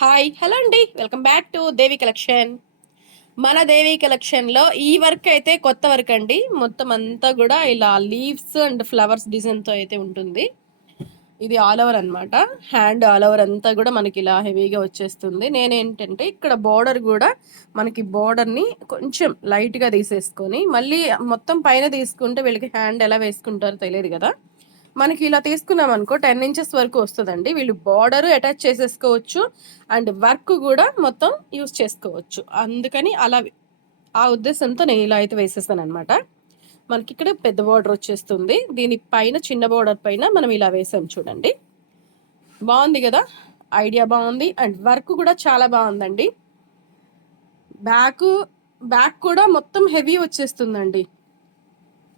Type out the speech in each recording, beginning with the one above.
Hi hello అండి. Welcome back to Devi collection మన దేవి కలెక్షన్లో ఈ వర్క్ అయితే కొత్త వర్క్ అండి. మొత్తం అంతా కూడా ఇలా లీవ్స్ అండ్ ఫ్లవర్స్ డిజైన్తో అయితే ఉంటుంది. ఇది ఆల్ ఓవర్ అనమాట హ్యాండ్ ఆల్ ఓవర్ అంతా కూడా మనకి ఇలా హెవీగా వచ్చేస్తుంది. నేనేంటంటే ఇక్కడ బోర్డర్ కూడా మనకి బోర్డర్ని కొంచెం లైట్గా తీసేసుకొని మళ్ళీ మొత్తం పైన తీసుకుంటే వీళ్ళకి హ్యాండ్ ఎలా వేసుకుంటారో తెలియదు కదా. మనకి ఇలా తీసుకున్నాం అనుకో టెన్ ఇంచెస్ వరకు వస్తుందండి. వీళ్ళు బార్డర్ అటాచ్ చేసేసుకోవచ్చు. అండ్ వర్క్ కూడా మొత్తం యూస్ చేసుకోవచ్చు. అందుకని అలా ఆ ఉద్దేశంతో నేను ఇలా అయితే వేసేస్తాను అనమాట మనకి ఇక్కడ పెద్ద బార్డర్ వచ్చేస్తుంది. దీని పైన చిన్న బార్డర్ పైన మనం ఇలా వేసాం చూడండి. బాగుంది కదా? ఐడియా బాగుంది. అండ్ వర్క్ కూడా చాలా బాగుందండి. బ్యాక్ బ్యాక్ కూడా మొత్తం హెవీ వచ్చేస్తుందండి.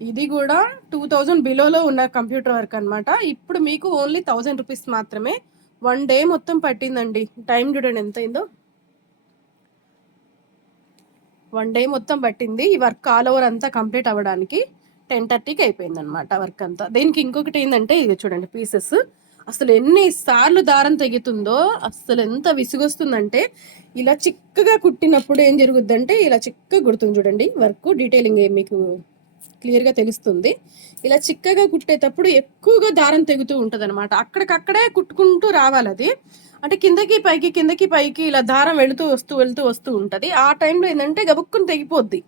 ఇది కూడా టూ థౌజండ్ బిలోలో ఉన్న కంప్యూటర్ వర్క్ అనమాట ఇప్పుడు మీకు ఓన్లీ థౌజండ్ రూపీస్ మాత్రమే. వన్ డే మొత్తం పట్టిందండి. టైం చూడండి ఎంత అయిందో. వన్ డే మొత్తం పట్టింది. ఈ వర్క్ ఆల్ ఓవర్ అంతా కంప్లీట్ అవ్వడానికి టెన్ థర్టీకి అయిపోయింది అనమాట వర్క్ అంతా. దీనికి ఇంకొకటి ఏంటంటే ఇది చూడండి పీసెస్ అసలు ఎన్ని సార్లు దారం తెగుతుందో అసలు ఎంత విసుగొస్తుందంటే ఇలా చిక్కగా కుట్టినప్పుడు ఏం జరుగుద్దంటే ఇలా చిక్కగా కుడుతుంది చూడండి. వర్క్ డీటెయిలింగ్ మీకు క్లియర్గా తెలుస్తుంది. ఇలా చిక్కగా కుట్టేటప్పుడు ఎక్కువగా దారం తెగుతూ ఉంటుంది అనమాట అక్కడికక్కడే కుట్టుకుంటూ రావాలి అది. అంటే కిందకి పైకి కిందకి పైకి ఇలా దారం వెళుతూ వస్తూ వెళుతూ వస్తూ ఉంటుంది. ఆ టైంలో ఏంటంటే గబుక్కుని తెగిపోద్ది.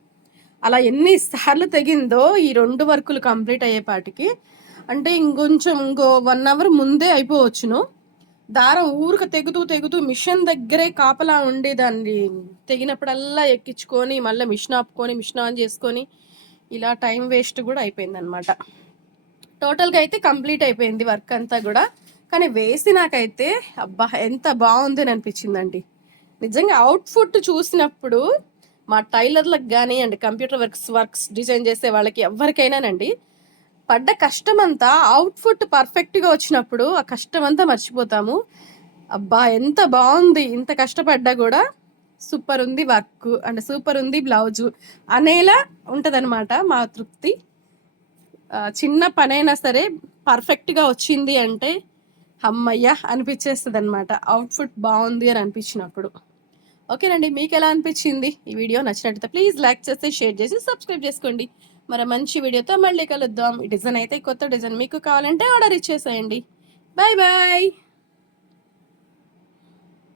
అలా ఎన్నిసార్లు తెగిందో ఈ రెండు వర్కులు కంప్లీట్ అయ్యేపాటికి. అంటే ఇంకొంచెం ఇంకో వన్ అవర్ ముందే అయిపోవచ్చును. దారం ఊరిక తెగుతూ తెగుతూ మిషన్ దగ్గరే కాపలా ఉండి దాన్ని తెగినప్పుడల్లా ఎక్కించుకొని మళ్ళీ మిషన్ ఆపుకొని మిషన్ ఆన్ చేసుకొని ఇలా టైం వేస్ట్ కూడా అయిపోయింది అనమాట టోటల్గా అయితే కంప్లీట్ అయిపోయింది వర్క్ అంతా కూడా. కానీ వేసి నాకైతే అబ్బా ఎంత బాగుంది అని అనిపించిందండి. నిజంగా అవుట్ఫుట్ చూసినప్పుడు మా టైలర్లకు కానీ and computer works works design చేసే వాళ్ళకి ఎవరికైనానండి పడ్డ కష్టం అంతా అవుట్ఫుట్ పర్ఫెక్ట్గా వచ్చినప్పుడు ఆ కష్టం అంతా మర్చిపోతాము. అబ్బా ఎంత బాగుంది ఇంత కష్టపడ్డా కూడా సూపర్ ఉంది వర్క్ అండ్ సూపర్ ఉంది బ్లౌజు అనేలా ఉంటుందన్నమాట మా తృప్తి. చిన్న పనైనా సరే పర్ఫెక్ట్గా వచ్చింది అంటే అమ్మయ్య అనిపించేస్తుంది అనమాట అవుట్ఫుట్ బాగుంది అని అనిపించినప్పుడు. ఓకేనండి మీకు ఎలా అనిపించింది ఈ వీడియో నచ్చినట్టయితే ప్లీజ్ లైక్ చేస్తే షేర్ చేసి సబ్స్క్రైబ్ చేసుకోండి. మరి మంచి వీడియోతో మళ్ళీ కలుద్దాం. ఈ డిజైన్ అయితే కొత్త డిజైన్ మీకు కావాలంటే ఆర్డర్ ఇచ్చేసేయండి. Bye bye